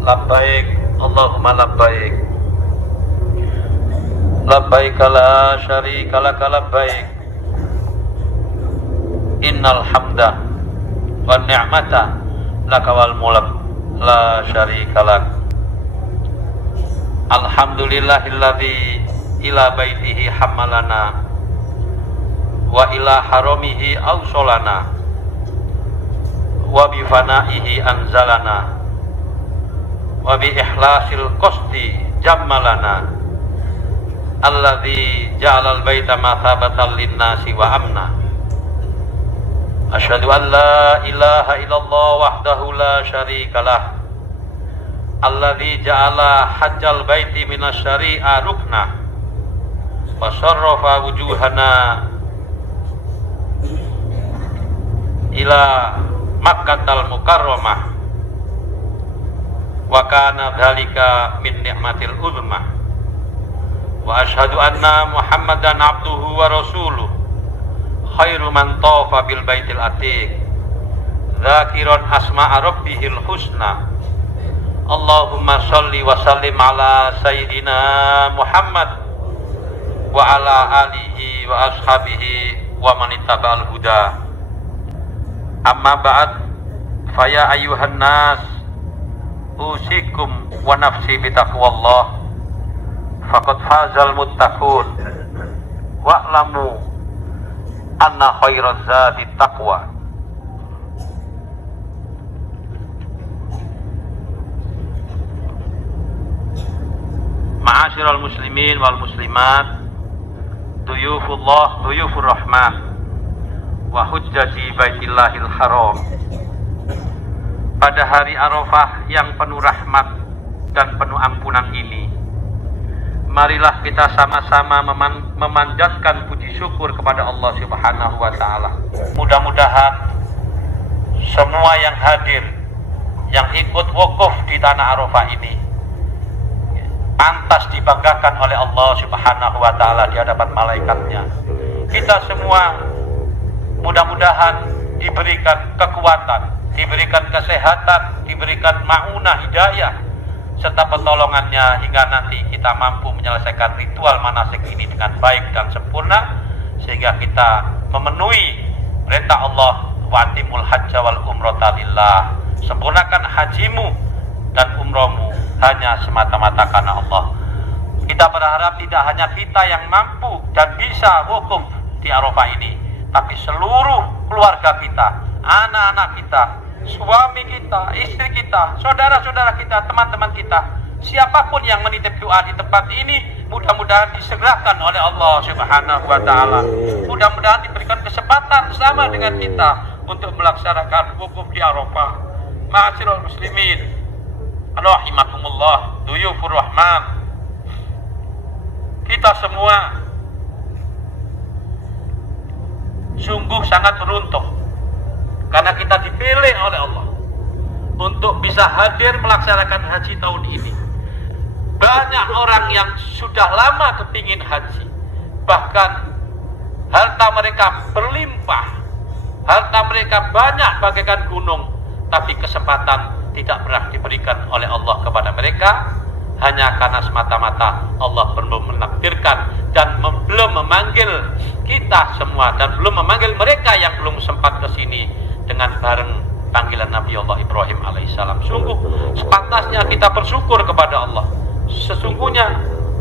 Labbaik Allahumma labbaik. Labbaik la syarika laka labbaik. Innal hamda wan ni'mata laka wal mulk la syarika lak. Alhamdulillahilladzi ila baitihi hamalana wa ila haramihi awsolana wa bi fanaihi anzalana wa bi ikhlasil qasdi jammalana alladzi ja'alal baita mathabatan linnasi wa amna. Asyhadu an la ilaha illallah wahdahu la syarikalah alladzi ja'ala hajjal baiti minasyari'a rukna wa syarrafa wujuhana ila Makkatal Mukarramah wa kana dzalika min ni'matil uzma. Wa asyhadu anna Muhammadan abduhu wa rasuluh khairu man tawafa bil baitil atiq dzakiran asma'a rabbihil husna. Allahumma shalli wa sallim ala sayyidina Muhammad wa ala alihi wa ashabihi wa man ittaba'al huda. Amma ba'd, faya ayyuhan nas usikum wa nafsi bitaqwallah faqad fazal muttaqun wa'lamu anna khairaz zadi taqwa. Ma'asyiral muslimin wal muslimat, duyufullah duyufur rahman wa hujjati baitillahil haram. Pada hari Arafah yang penuh rahmat dan penuh ampunan ini, marilah kita sama-sama memanjatkan puji syukur kepada Allah Subhanahu wa taala. Mudah-mudahan semua yang hadir, yang ikut wukuf di tanah Arafah ini pantas dibanggakan oleh Allah Subhanahu wa taala di hadapan malaikatnya. Kita semua mudah-mudahan diberikan kekuatan, diberikan kesehatan, diberikan ma'unah hidayah serta pertolongannya hingga nanti kita mampu menyelesaikan ritual manasik ini dengan baik dan sempurna, sehingga kita memenuhi perintah Allah, wa atimul hajja wal umrata lillah. Sempurnakan hajimu dan umrohmu hanya semata-mata karena Allah. Kita berharap tidak hanya kita yang mampu dan bisa wukuf di Arafah ini, tapi seluruh keluarga kita, anak-anak kita, suami kita, istri kita, saudara-saudara kita, teman-teman kita, siapapun yang menitip doa di tempat ini, mudah-mudahan diserahkan oleh Allah Subhanahu wa taala. Mudah-mudahan diberikan kesempatan sama dengan kita untuk melaksanakan wukuf di Arafah. Ma'asyiral muslimin, rahimakumullah, duyufur rahman. Kita semua sungguh sangat beruntung karena kita dipilih oleh Allah untuk bisa hadir melaksanakan haji tahun ini. Banyak orang yang sudah lama kepingin haji, bahkan harta mereka berlimpah, harta mereka banyak bagaikan gunung, tapi kesempatan tidak pernah diberikan oleh Allah kepada mereka, hanya karena semata-mata Allah belum menakdirkan dan belum memanggil kita semua, dan belum memanggil mereka yang belum sempat ke sini dengan bareng panggilan Nabi Allah Ibrahim alaihissalam. Sungguh sepantasnya kita bersyukur kepada Allah. Sesungguhnya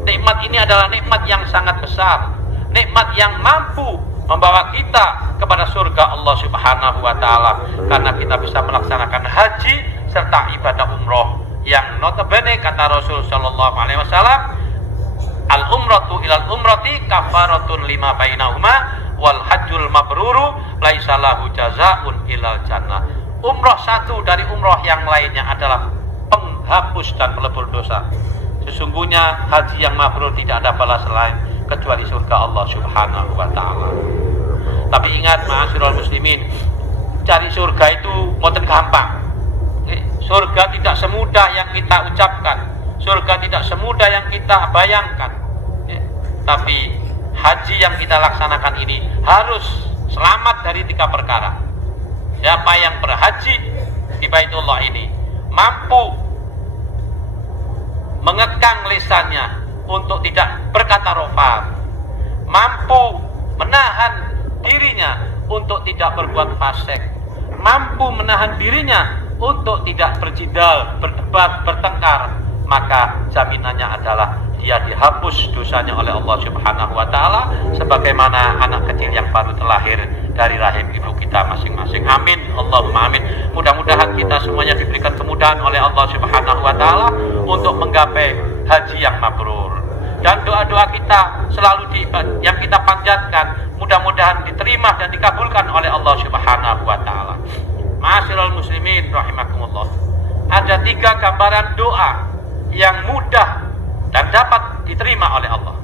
nikmat ini adalah nikmat yang sangat besar, nikmat yang mampu membawa kita kepada surga Allah Subhanahu wa taala, karena kita bisa melaksanakan haji serta ibadah umroh yang notabene kata Rasul sallallahu alaihi wasallam, al umratu ilal umrati kafaratun lima bainahuma wal hajjul mabruru laisa lahu jazaun ilal jannah. Umroh satu dari umroh yang lainnya adalah penghapus dan pelebur dosa. Sesungguhnya haji yang mabrur tidak ada balas lain kecuali surga Allah Subhanahu wa taala. Tapi ingat ma'asyiral muslimin, cari surga itu mboten gampang. Surga tidak semudah yang kita ucapkan, surga tidak semudah yang kita bayangkan. Tapi haji yang kita laksanakan ini harus selamat dari 3 perkara. Siapa yang berhaji di Baitullah ini mampu mengekang lisannya untuk tidak berkata rofat, mampu menahan dirinya untuk tidak berbuat fasik, mampu menahan dirinya untuk tidak berjidal, berdebat, bertengkar, maka jaminannya adalah dia dihapus dosanya oleh Allah Subhanahu wa taala sebagaimana anak kecil yang baru terlahir dari rahim ibu kita masing-masing. Amin, Allahumma amin. Mudah-mudahan kita semuanya diberikan kemudahan oleh Allah Subhanahu wa taala untuk menggapai haji yang mabrur. Dan doa-doa kita selalu yang kita panjatkan mudah-mudahan diterima dan dikabulkan oleh Allah Subhanahu wa taala. Ma'asyiral muslimin rahimakumullah. Ada 3 gambaran doa yang mudah dan dapat diterima oleh Allah.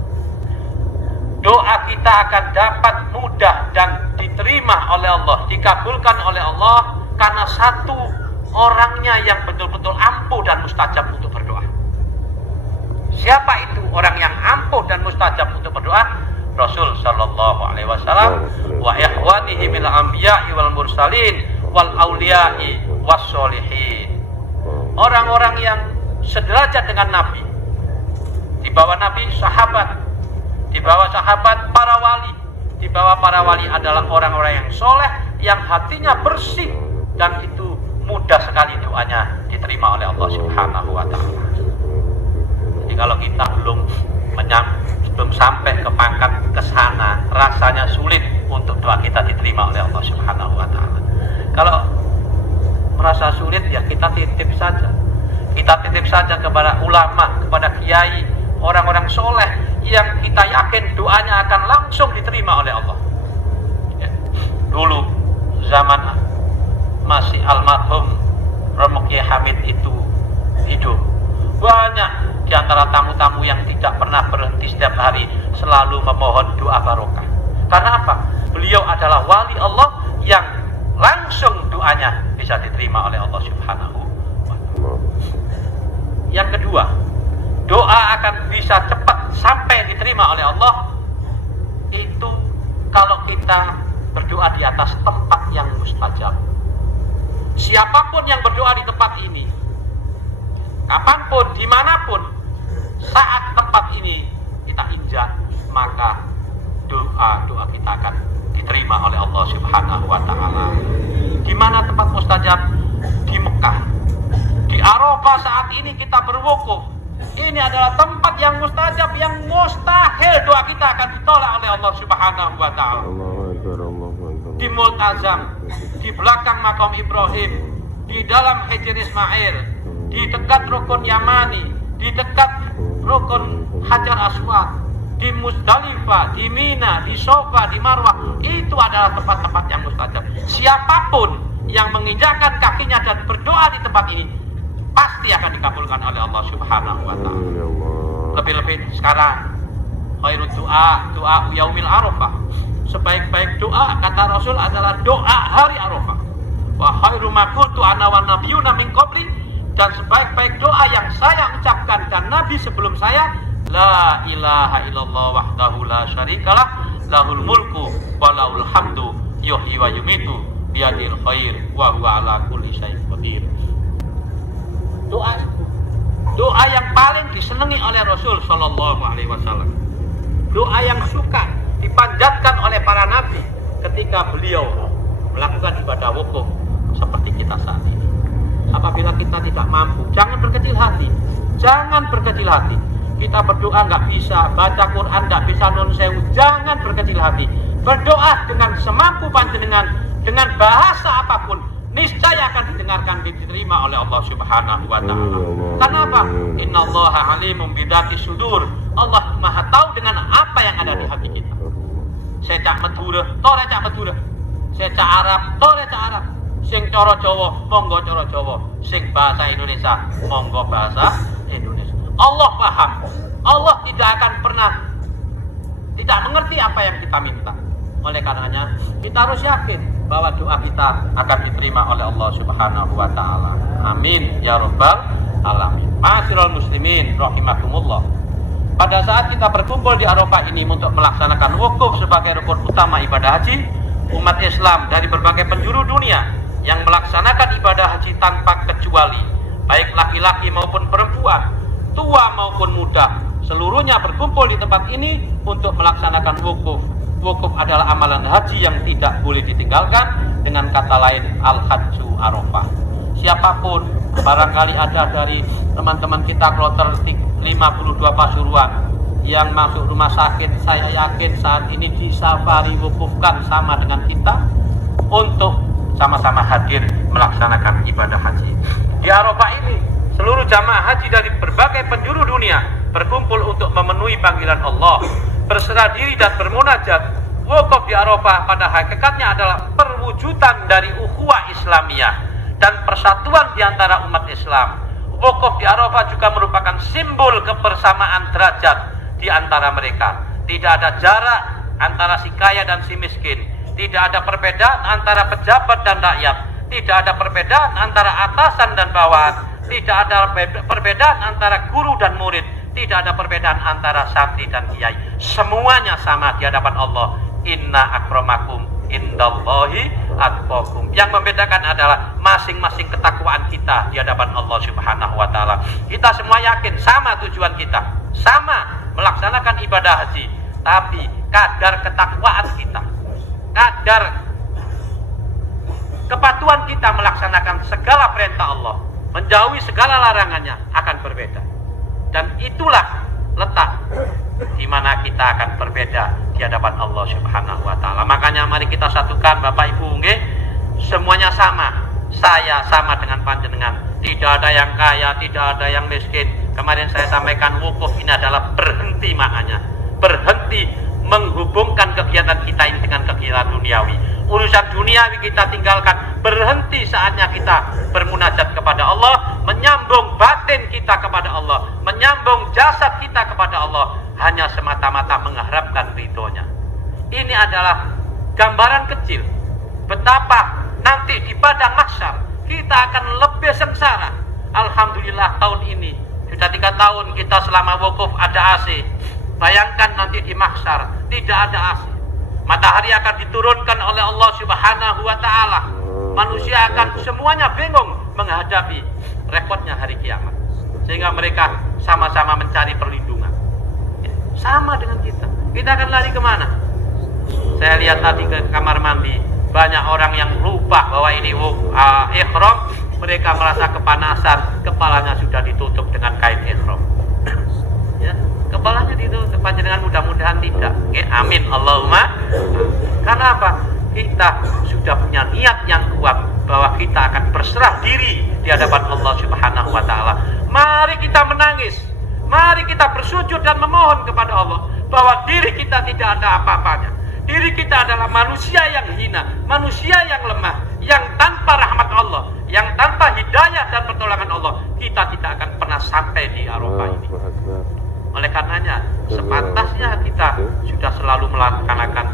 Doa kita akan dapat mudah dan diterima oleh Allah, dikabulkan oleh Allah karena satu orangnya yang betul-betul ampuh dan mustajab untuk berdoa. Siapa itu orang yang ampuh dan mustajab untuk berdoa? Rasul sallallahu alaihi wasallam wa ikhwanihi minal anbiya'i wal mursalin wal auliya'i was sholihin. Orang-orang yang sederajat dengan Nabi, di bawah Nabi sahabat, di bawah sahabat para wali, di bawah para wali adalah orang-orang yang soleh, yang hatinya bersih, dan itu mudah sekali doanya diterima oleh Allah Subhanahu wa taala. Jadi kalau kita belum sampai ke pangkat ke sana, rasanya sulit untuk doa kita diterima oleh Allah Subhanahu wa taala. Kalau merasa sulit ya kita titip saja. Kita titip saja kepada ulama, kepada kiai, orang-orang soleh yang kita yakin doanya akan langsung diterima oleh Allah. Ya. Dulu zaman masih almarhum Romo Kiai Hamid itu hidup, banyak di antara tamu-tamu yang tidak pernah berhenti setiap hari selalu memohon doa barokah. Karena apa? Beliau adalah wali Allah yang langsung doanya bisa diterima oleh Allah Subhanahu wa ta'ala. Yang kedua, doa akan bisa cepat sampai diterima oleh Allah itu kalau kita berdoa di atas tempat yang mustajab. Siapapun yang berdoa di tempat ini, kapanpun, dimanapun, saat tempat ini kita injak, maka doa kita akan diterima oleh Allah Subhanahu wa ta'ala. Di mana tempat mustajab? Di Mekah. Di Arafah saat ini kita berwukuf. Ini adalah tempat yang mustajab, yang mustahil doa kita akan ditolak oleh Allah Subhanahu wa ta'ala. Di Multazam, di belakang makam Ibrahim, di dalam Hijr Ismail, di dekat Rukun Yamani, di dekat Rukun Hajar Aswad, di Muzdalifah, di Mina, di Sofa, di Marwah, itu adalah tempat-tempat yang mustajab. Siapapun yang menginjakkan kakinya dan berdoa di tempat ini pasti akan dikabulkan oleh Allah Subhanahu wa ta'ala. Lebih-lebih sekarang khairul doa yaumil Arafah. Sebaik-baik doa kata Rasul adalah doa hari Arafah. Wa khairu ma qultu ana wan nabiyyuna min qabli, dan sebaik-baik doa yang saya ucapkan dan nabi sebelum saya, la ilaha illallah wahdahu la syarikalah lahul mulku wa lahul hamdu yuhyi wa yumitu biyadil khair wa huwa ala kulli syai'in qadir. Doa yang paling disenangi oleh Rasul sallallahu alaihi wasallam. Doa yang suka dipanjatkan oleh para nabi ketika beliau melakukan ibadah wukuf seperti kita saat ini. Apabila kita tidak mampu, jangan berkecil hati. Jangan berkecil hati. Kita berdoa nggak bisa, baca Quran nggak bisa nun sewu, jangan berkecil hati. Berdoa dengan semampu panjenengan, dengan bahasa apapun, niscaya akan didengarkan, diterima oleh Allah Subhanahu wa ta'ala. Kenapa? Innallaha alimun bidzati sudur. Allah Maha tahu dengan apa yang ada di hati kita. Saya cak Madura, tore cak Madura. Saya cak Arab, tore cak Arab. Sing cara Jawa, monggo cara Jawa. Sing bahasa Indonesia, monggo bahasa Indonesia. Allah paham. Allah tidak akan pernah tidak mengerti apa yang kita minta. Oleh karenanya, kita harus yakin bahwa doa kita akan diterima oleh Allah Subhanahu wa ta'ala. Amin ya rabbal alamin. Ma'asyiral muslimin rahimakumullah. Pada saat kita berkumpul di Arafah ini untuk melaksanakan wukuf sebagai rukun utama ibadah haji, umat Islam dari berbagai penjuru dunia yang melaksanakan ibadah haji tanpa kecuali, baik laki-laki maupun perempuan, tua maupun muda, seluruhnya berkumpul di tempat ini untuk melaksanakan wukuf. Wukuf adalah amalan haji yang tidak boleh ditinggalkan, dengan kata lain al-hajju arafah. Siapapun, barangkali ada dari teman-teman kita kloter 52 Pasuruan yang masuk rumah sakit, saya yakin saat ini di safari wukufkan sama dengan kita untuk sama-sama hadir melaksanakan ibadah haji. Di Arafah ini, seluruh jamaah haji dari berbagai penjuru dunia berkumpul untuk memenuhi panggilan Allah, berserah diri dan bermunajat. Wukuf di Arafah pada hakikatnya adalah perwujudan dari ukhuwah Islamiyah dan persatuan di antara umat Islam. Wukuf di Arafah juga merupakan simbol kebersamaan derajat di antara mereka. Tidak ada jarak antara si kaya dan si miskin. Tidak ada perbedaan antara pejabat dan rakyat. Tidak ada perbedaan antara atasan dan bawahan. Tidak ada perbedaan antara guru dan murid. Tidak ada perbedaan antara santri dan kiai. Semuanya sama di hadapan Allah. Inna akramakum indallahi atqakum. Yang membedakan adalah masing-masing ketakwaan kita di hadapan Allah Subhanahu wa taala. Kita semua yakin sama tujuan kita, sama melaksanakan ibadah haji, tapi kadar ketakwaan kita, kadar kepatuhan kita melaksanakan segala perintah Allah, menjauhi segala larangannya akan berbeda. Dan itulah letak di mana kita akan berbeda di hadapan Allah Subhanahu wa taala. Makanya mari kita satukan Bapak Ibu nggih, semuanya sama. Saya sama dengan panjenengan. Tidak ada yang kaya, tidak ada yang miskin. Kemarin saya sampaikan wukuf ini adalah berhenti maknanya. Berhenti menghubungkan kegiatan kita ini dengan kegiatan duniawi. Urusan duniawi kita tinggalkan. Berhenti saatnya kita bermunajat kepada Allah, menyambung batin kita kepada Allah, menyambung jasad kita kepada Allah, hanya semata-mata mengharapkan ridhonya. Ini adalah gambaran kecil betapa nanti di padang mahsyar kita akan lebih sengsara. Alhamdulillah tahun ini sudah 3 tahun kita selama wukuf ada AC. Bayangkan nanti di mahsyar tidak ada AC. Matahari akan diturunkan oleh Allah Subhanahu wa taala. Manusia akan semuanya bingung menghadapi repotnya hari kiamat. Sehingga mereka sama-sama mencari perlindungan. Sama dengan kita. Kita akan lari kemana? Saya lihat tadi ke kamar mandi, banyak orang yang lupa bahwa ini ihram. Mereka merasa kepanasan, kepalanya sudah ditutup dengan kain ihram. Ya, kepalanya ditutup. Panjenengan mudah-mudahan tidak. Amin Allahumma. Karena apa? Kita sudah punya niat yang kuat bahwa kita akan berserah diri di hadapan Allah Subhanahu wa taala. Mari kita menangis. Mari kita bersujud dan memohon kepada Allah bahwa diri kita tidak ada apa-apanya. Diri kita adalah manusia yang hina, manusia yang lemah, yang tanpa rahmat Allah, yang tanpa hidayah dan pertolongan Allah. Kita tidak akan pernah sampai di Arafah ini. Oleh karenanya, sepantasnya kita sudah selalu melaksanakan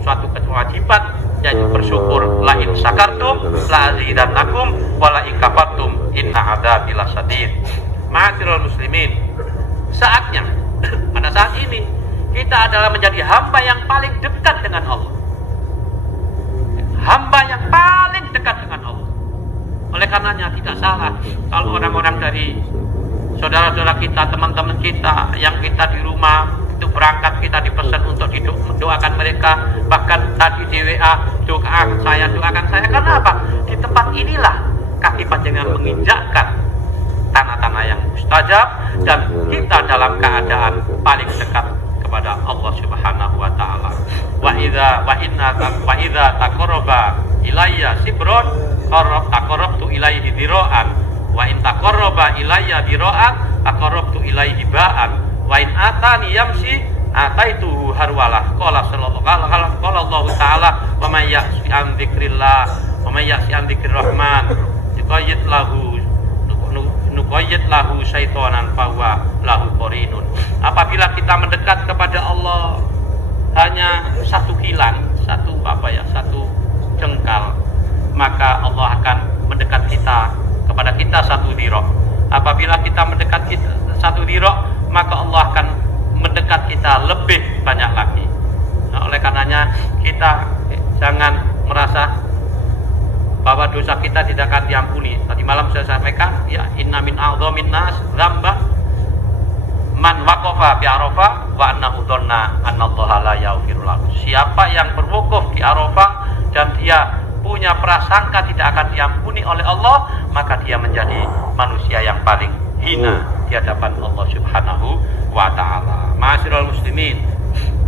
suatu kewajiban, yaitu bersyukur. La in syakartum la azidannakum wa la in kafartum inna adzabi lasyadid. Ma'asyiral muslimin, saatnya pada saat ini kita adalah menjadi hamba yang paling dekat dengan Allah. Hamba yang paling dekat dengan Allah. Oleh karenanya tidak salah kalau orang-orang dari saudara-saudara kita, teman-teman kita yang kita di rumah itu berangkat, kita dipesan untuk mendoakan mereka. Bahkan tadi di WA, doakan saya. Karena apa? Di tempat inilah kaki panjenengan menginjakkan tanah-tanah yang mustajab, dan kita dalam keadaan paling dekat kepada Allah Subhanahu wa taala. Wa idza taqarraba ilayya sibron taqarrabtu ilaihi dira'an wa in taqarraba ilayya dira'an taqarrabtu ilaihi ba'an wa in atani yamshi ataituhu harwalah. Qala Allah taala wa may ya'si an dzikrillah wa may ya'si an dzikrir rahman nuqayyid lahu syaitonan fahuwa lahu qarinun. Apabila kita mendekat kepada Allah hanya satu kilan, satu jengkal, maka Allah akan mendekat kepada kita satu dirok. Apabila kita mendekat satu dirok, maka Allah akan mendekat kita lebih banyak lagi. Nah, oleh karenanya kita jangan merasa bahwa dosa kita tidak akan diampuni. Tadi malam saya sampaikan, ya inna min a'dhamin nas dzamba waqafa bi Arafah wa annahu dhanna annallaha la yaghfiru lahu. Siapa yang berwukuf di Arafah dan dia punya prasangka tidak akan diampuni oleh Allah, maka dia menjadi manusia yang paling hina di hadapan Allah Subhanahu wa taala. Ma'asyiral muslimin,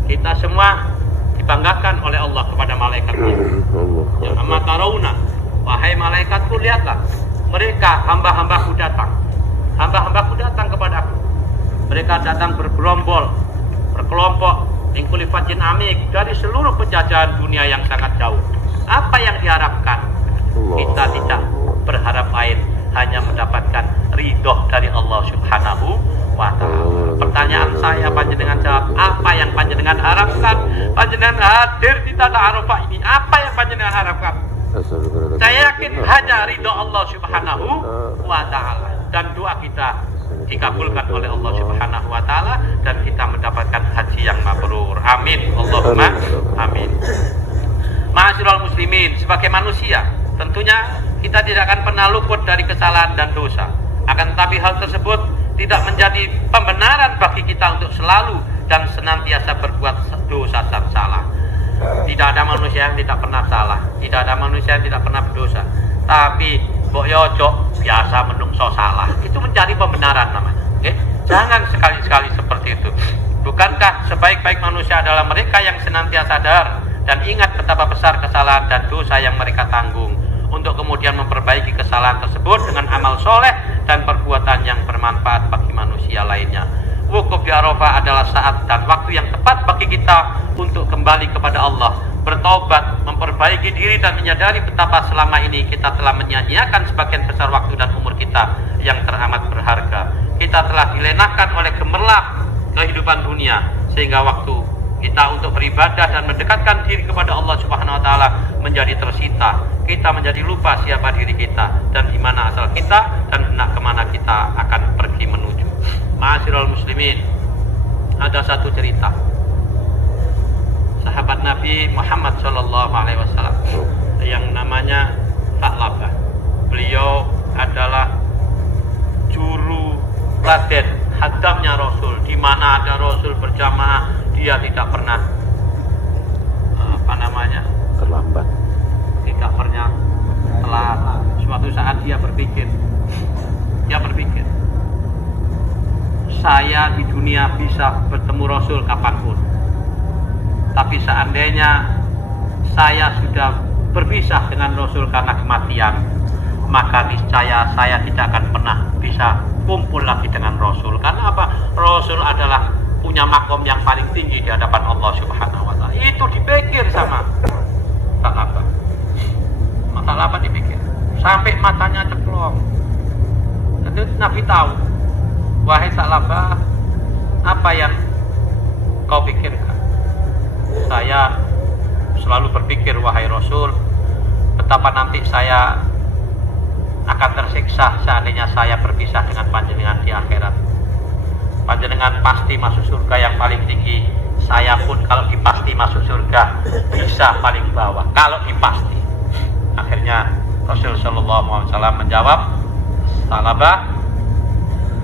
kita semua dibanggakan oleh Allah kepada malaikatnya. Ya amma tarawna, wahai malaikatku, lihatlah, mereka hamba-hambaku datang. Hamba-hambaku datang kepadaku. Mereka datang bergerombol, berkelompok, min kulli fajjin amik, dari seluruh penjajahan dunia yang sangat jauh. Apa yang diharapkan? Kita tidak berharap lain, hanya mendapatkan ridho dari Allah Subhanahu wa ta'ala. Pertanyaan saya, panjenengan jawab, apa yang panjenengan harapkan? Panjenengan hadir di tanah Arafah ini, apa yang panjenengan harapkan? Saya yakin hanya ridho Allah Subhanahu wa ta'ala, dan doa kita dikabulkan oleh Allah Subhanahu wa ta'ala, dan kita mendapatkan haji yang mabrur. Amin, Allahumma amin. Ma'asyiral muslimin, sebagai manusia tentunya kita tidak akan pernah luput dari kesalahan dan dosa. Akan tetapi hal tersebut tidak menjadi pembenaran bagi kita untuk selalu dan senantiasa berbuat dosa dan salah. Tidak ada manusia yang tidak pernah salah, tidak ada manusia yang tidak pernah berdosa. Tapi mbok yo ojo biasa menungso salah, itu mencari pembenaran namanya. Okay? Jangan sekali-sekali seperti itu. Bukankah sebaik-baik manusia adalah mereka yang senantiasa sadar dan ingat betapa besar kesalahan dan dosa yang mereka tanggung, untuk kemudian memperbaiki kesalahan tersebut dengan amal soleh dan perbuatan yang bermanfaat bagi manusia lainnya. Wukuf di Arafah adalah saat dan waktu yang tepat bagi kita untuk kembali kepada Allah, bertaubat, memperbaiki diri dan menyadari betapa selama ini kita telah menyia-nyiakan sebagian besar waktu dan umur kita yang teramat berharga. Kita telah dilenahkan oleh gemerlap kehidupan dunia, sehingga waktu kita untuk beribadah dan mendekatkan diri kepada Allah Subhanahu wa taala menjadi tersita. Kita menjadi lupa siapa diri kita dan di mana asal kita dan kemana kita akan pergi menuju. Ma'asyiral muslimin, ada satu cerita sahabat Nabi Muhammad sallallahu alaihi wasallam yang namanya Tha'labah. Beliau adalah juru raden hadamnya Rasul. Di mana ada Rasul berjamaah, dia tidak pernah terlambat, tidak pernah telat. Suatu saat dia berpikir, saya di dunia bisa bertemu Rasul kapanpun, tapi seandainya saya sudah berpisah dengan Rasul karena kematian, maka niscaya saya tidak akan pernah bisa kumpul lagi dengan Rasul. Karena apa? Rasul adalah punya makom yang paling tinggi di hadapan Allah Subhanahu wa ta'ala. Itu dipikir sama Tha'labah. Tha'labah dipikir sampai matanya ceplong. Jadi Nabi tahu, wahai Tha'labah, apa yang kau pikirkan? Saya selalu berpikir, wahai Rasul, betapa nanti saya akan tersiksa seandainya saya berpisah dengan panjenengan di akhirat. Panjenengan pasti masuk surga yang paling tinggi. Saya pun kalau dipasti masuk surga bisa paling bawah. Kalau dipasti. Akhirnya Rasul sallallahu alaihi wasallam menjawab, Tha'labah,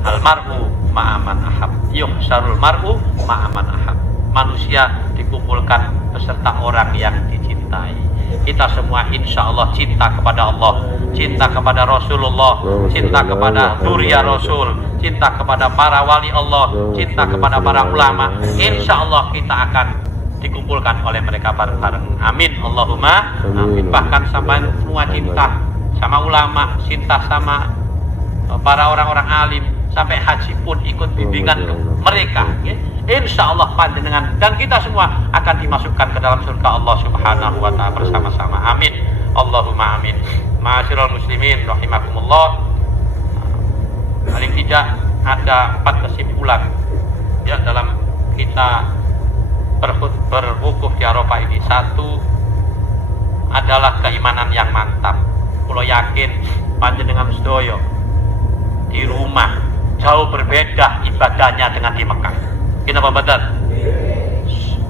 al-mar'u ma'aman ahab, yuhsarul mar'u ma'aman ahab. Manusia dikumpulkan beserta orang yang dicintai. Kita semua insya Allah cinta kepada Allah, cinta kepada Rasulullah, cinta kepada Nuria Rasul, cinta kepada para wali Allah, cinta kepada para ulama. Insya Allah kita akan dikumpulkan oleh mereka bareng-bareng. Amin, Allahumma amin. Bahkan sampai semua cinta sama ulama, cinta sama para orang-orang alim, sampai haji pun ikut bimbingan mereka. Insya Allah panjenengan dan kita semua akan dimasukkan ke dalam surga Allah Subhanahu wa ta'ala bersama-sama. Amin, Allahumma amin. Ma'asyiral muslimin rahimakumullah, paling tidak ada 4 kesimpulan ya dalam kita berwukuf di Arafah ini. 1 adalah keimanan yang mantap. Kalau yakin panjenengan sedoyo di rumah jauh berbeda ibadahnya dengan di Mekah. Kenapa betul?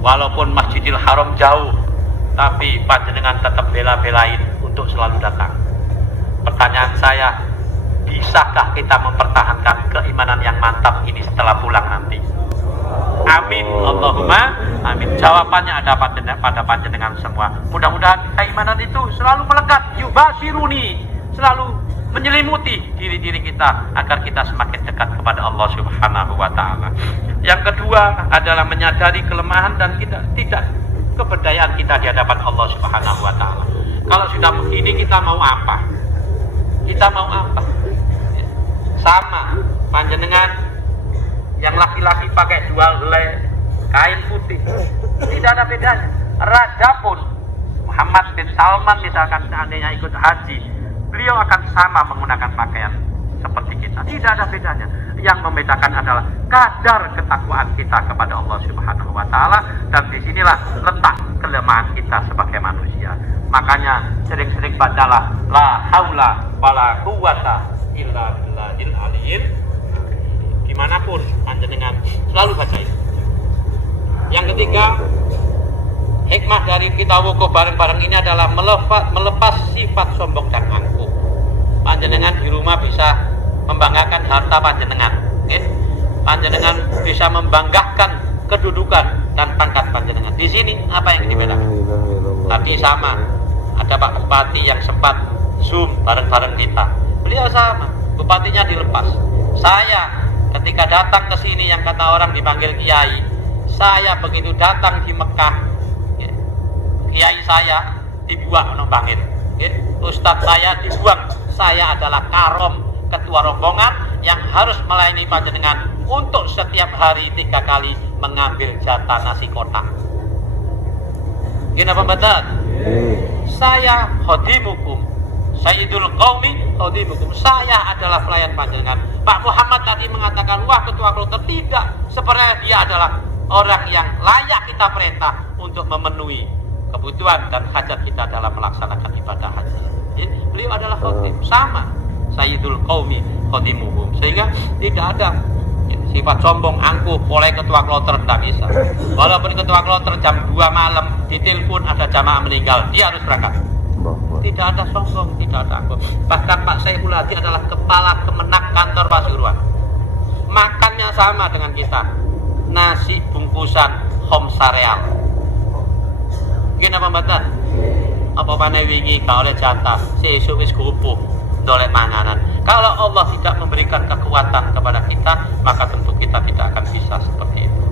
Walaupun Masjidil Haram jauh, tapi panjenengan tetap bela-belain untuk selalu datang. Pertanyaan saya, bisakah kita mempertahankan keimanan yang mantap ini setelah pulang nanti? Amin, Allahumma amin. Jawabannya ada pada panjenengan semua. Mudah-mudahan keimanan itu selalu melekat, yubashiruni, selalu menyelimuti diri-diri kita agar kita semakin dekat kepada Allah Subhanahu wa taala. Yang kedua adalah menyadari kelemahan dan tidak keberdayaan kita di hadapan Allah Subhanahu wa taala. Kalau sudah begini kita mau apa? Kita mau apa? Sama panjenengan yang laki-laki pakai dua helai kain putih, tidak ada bedanya. Raja pun Muhammad bin Salman misalkan seandainya ikut haji, beliau akan sama menggunakan pakaian seperti kita, tidak ada bedanya. Yang membedakan adalah kadar ketakwaan kita kepada Allah Subhanahu wa taala, dan disinilah letak kelemahan kita sebagai manusia. Makanya sering-sering bacalah la haula wala quwata illa billahil aliyil. Dimanapun panjenengan selalu baca itu. Yang ketiga, hikmah dari kita wukuf bareng-bareng ini adalah melepas sifat sombong dan angkuh. Panjenengan di rumah bisa membanggakan harta panjenengan, okay? Panjenengan bisa membanggakan kedudukan dan pangkat panjenengan. Di sini apa yang dibedakan? Tadi sama, ada Pak Bupati yang sempat Zoom bareng-bareng kita. Beliau sama, bupatinya dilepas. Saya ketika datang ke sini yang kata orang dipanggil kiai, saya begitu datang di Mekah, ya, kiai saya dibuang nombangin, ya, ustadz saya dibuang. Saya adalah karom, ketua rombongan yang harus melayani panjenengan untuk setiap hari 3 kali mengambil jatah nasi kotak. Gini apa betul? Saya khodimukum, Sayyidul Qaumi khodimukum. Saya adalah pelayan panjenengan. Pak Muhammad tadi mengatakan, wah ketua kloter, tidak. Sebenarnya dia adalah orang yang layak kita perintah untuk memenuhi kebutuhan dan hajat kita dalam melaksanakan ibadah haji. Beliau adalah khodim, sama Sayyidul Qaumi khodimuhum. Sehingga tidak ada sifat sombong, angkuh, oleh ketua kloter, tidak bisa. Walaupun ketua kloter jam 2 malam ditelepon ada jamaah meninggal, dia harus berangkat. Tidak ada sombong, tidak ada angkuh. Bahkan Pak Saiful Hadi adalah kepala kemenak kantor Pasuruan. Makannya sama dengan kita, nasi bungkusan home sareal. Gini apa mbak? Apa panai wingi gak oleh jatah, sesuk wis kupuh dolek manganan. Kalau Allah tidak memberikan kekuatan kepada kita, maka tentu kita tidak akan bisa seperti itu.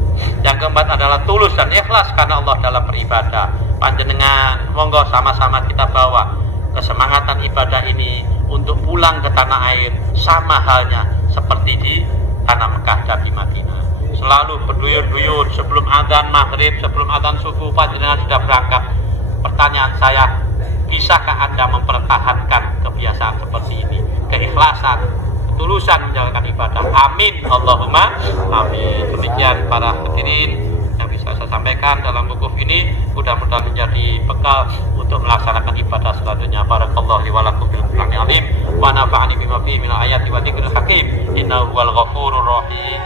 Yang keempat adalah tulus dan ikhlas karena Allah dalam beribadah. Panjenengan monggo sama-sama kita bawa kesemangatan ibadah ini untuk pulang ke tanah air, sama halnya seperti di tanah Mekah dan di Madinah. Selalu berduyun-duyun sebelum adzan maghrib, sebelum adzan subuh panjenengan sudah berangkat. Pertanyaan saya, bisakah Anda mempertahankan kebiasaan seperti ini? Keikhlasan, ketulusan menjalankan ibadah. Amin, Allahumma amin. Demikian para hadirin yang bisa saya sampaikan dalam wukuf ini, mudah-mudahan menjadi bekal untuk melaksanakan ibadah selanjutnya. Barakallahu li wa lakum bil Qur'anil azim wa nafa'ani bima fihi minal ayati wa dzikril hakim. Innahu huwal ghafurur rahim.